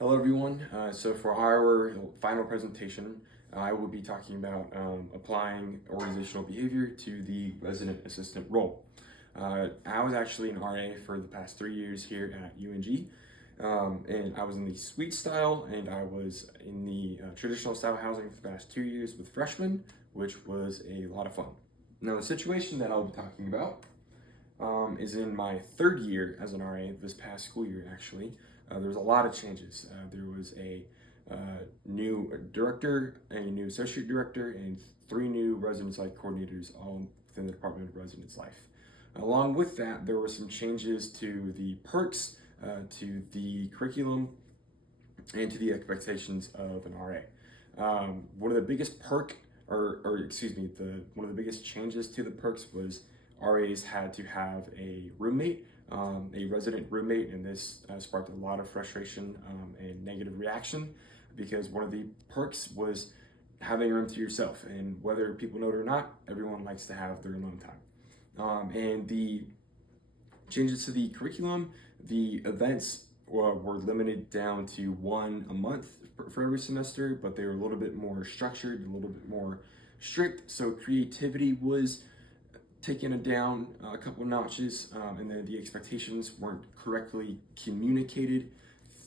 Hello everyone. So for our final presentation, I will be talking about applying organizational behavior to the resident assistant role. I was actually an RA for the past 3 years here at UNG, and I was in the suite style and I was in the traditional style housing for the past 2 years with freshmen, which was a lot of fun. Now the situation that I'll be talking about is in my third year as an RA, this past school year actually. There was a lot of changes. There was a new director, a new associate director, and 3 new residence life coordinators, all within the Department of Residence Life. Along with that, there were some changes to the perks, to the curriculum, and to the expectations of an RA. One of the biggest one of the biggest changes to the perks was RAs had to have a roommate, a resident roommate, and this sparked a lot of frustration and negative reaction because one of the perks was having a room to yourself. And whether people know it or not, everyone likes to have their alone time. And the changes to the curriculum, the events were limited down to 1 a month for every semester, but they were a little bit more structured, a little bit more strict. So creativity was taken it down a couple of notches, and then the expectations weren't correctly communicated.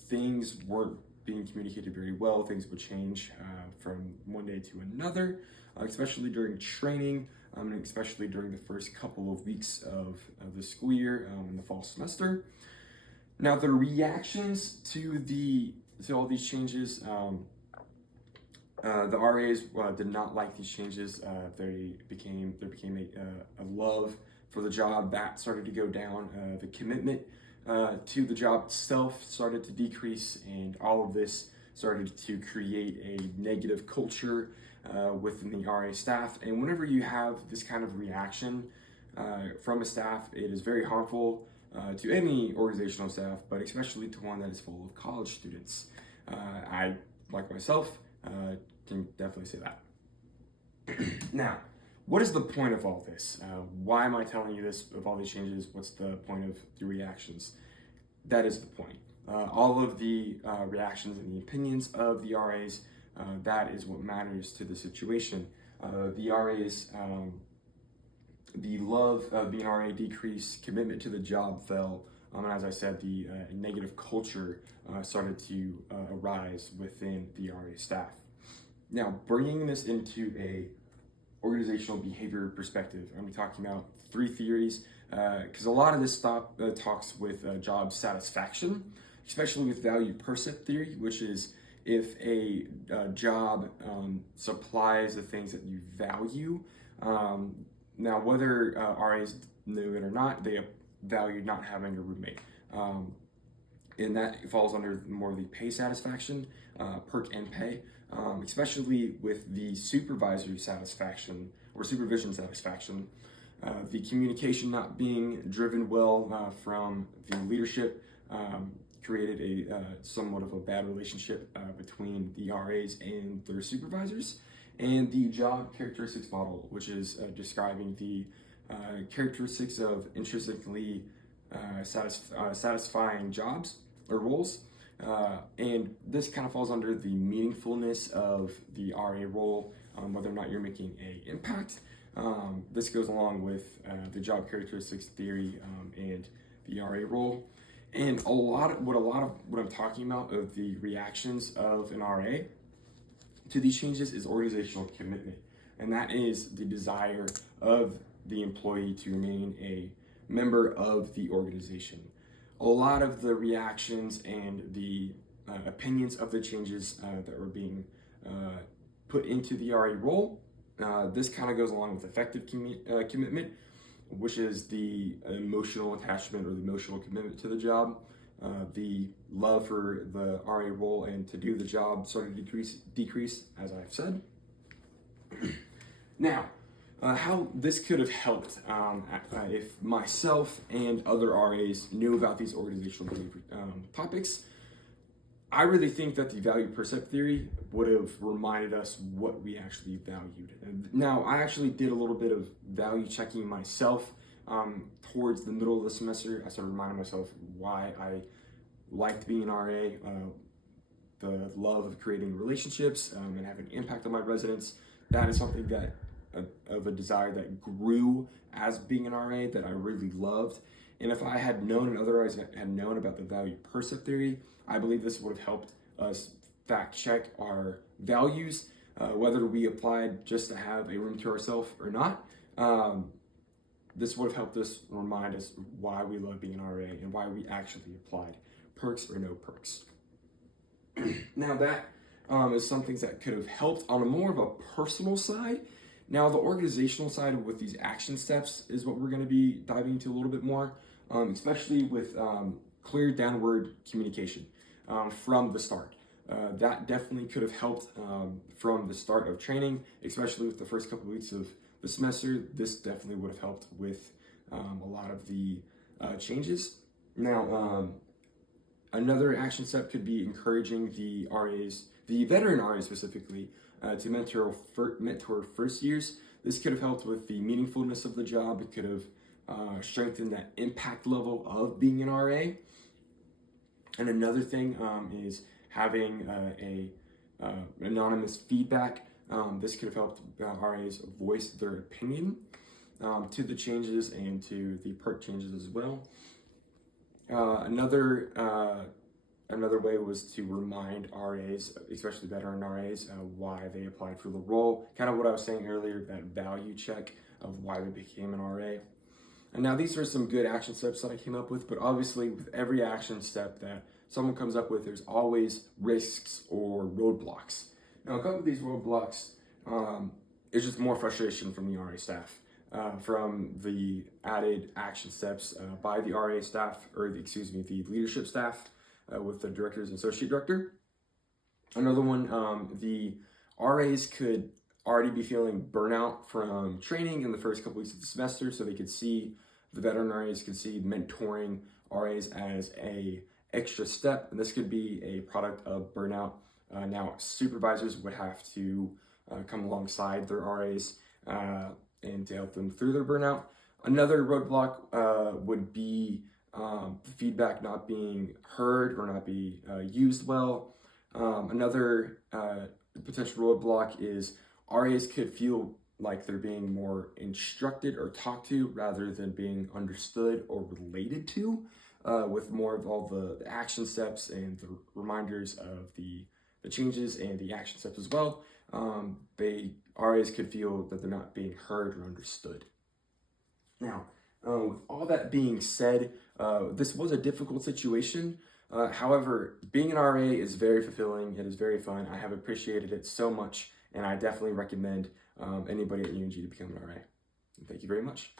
Things weren't being communicated very well. Things would change from one day to another, especially during training, and especially during the first couple of weeks of the school year in the fall semester. Now, the reactions to all these changes, the RAs did not like these changes. There became a love for the job that started to go down. The commitment to the job itself started to decrease, and all of this started to create a negative culture within the RA staff. And whenever you have this kind of reaction from a staff, it is very harmful to any organizational staff, but especially to one that is full of college students. I, like myself, can definitely say that. Now, what is the point of all this? Why am I telling you this of all these changes? What's the point of the reactions? That is the point. All of the reactions and the opinions of the RAs, that is what matters to the situation. The RAs, the love of being RA decreased, commitment to the job fell, and as I said, the negative culture started to arise within the RA staff. Now, bringing this into a organizational behavior perspective, I'm going to be talking about 3 theories, because a lot of this talks with job satisfaction, especially with value percept theory, which is if a job supplies the things that you value. Now, whether RAs knew it or not, they valued not having a roommate. And that falls under more of the pay satisfaction, perk and pay, especially with the supervisor satisfaction or supervision satisfaction. The communication not being driven well from the leadership created a somewhat of a bad relationship between the RAs and their supervisors. And the job characteristics model, which is describing the characteristics of intrinsically satisfying jobs or roles. And this kind of falls under the meaningfulness of the RA role, whether or not you're making an impact. This goes along with the job characteristics theory and the RA role. And what I'm talking about of the reactions of an RA to these changes is organizational commitment. And that is the desire of the employee to remain a member of the organization. A lot of the reactions and the opinions of the changes that were being put into the RA role, this kind of goes along with effective commitment, which is the emotional attachment or the emotional commitment to the job. The love for the RA role and to do the job started to decrease, as I've said. Now, how this could have helped if myself and other RAs knew about these organizational behavior topics. I really think that the value percept theory would have reminded us what we actually valued. Now, I actually did a little bit of value checking myself towards the middle of the semester. I started reminding myself why I liked being an RA, the love of creating relationships and having an impact on my residents. That is something that of a desire that grew as being an RA that I really loved. And if I had known and other RAs had known about the value percept theory, I believe this would have helped us fact check our values, whether we applied just to have a room to ourselves or not. This would have helped us remind us why we love being an RA and why we actually applied, perks or no perks. Now that is some things that could have helped on a more of a personal side. Now the organizational side with these action steps is what we're going to be diving into a little bit more, especially with clear downward communication from the start. That definitely could have helped from the start of training, especially with the first couple of weeks of the semester. This definitely would have helped with a lot of the changes. Now, another action step could be encouraging the RAs, the veteran RAs specifically, to mentor first years. This could have helped with the meaningfulness of the job. It could have strengthened that impact level of being an RA. And another thing is having anonymous feedback. This could have helped RAs voice their opinion to the changes and to the perk changes as well. Another way was to remind RAs, especially veteran RAs, why they applied for the role. Kind of what I was saying earlier, that value check of why they became an RA. And now these are some good action steps that I came up with, but obviously with every action step that someone comes up with, there's always risks or roadblocks. Now, a couple of these roadblocks is just more frustration from the RA staff, from the added action steps by the RA staff, or the leadership staff with the directors and associate director. Another one, the RAs could already be feeling burnout from training in the first couple weeks of the semester, so they could see, the veteran RAs could see mentoring RAs as a extra step, and this could be a product of burnout. Now supervisors would have to come alongside their RAs and to help them through their burnout. Another roadblock would be feedback not being heard or not be used well. Another potential roadblock is RAs could feel like they're being more instructed or talked to rather than being understood or related to, with more of all the action steps and the reminders of the changes and the action steps as well. RAs could feel that they're not being heard or understood. Now, with all that being said, this was a difficult situation. However, being an RA is very fulfilling. It is very fun. I have appreciated it so much, and I definitely recommend anybody at UNG to become an RA. And thank you very much.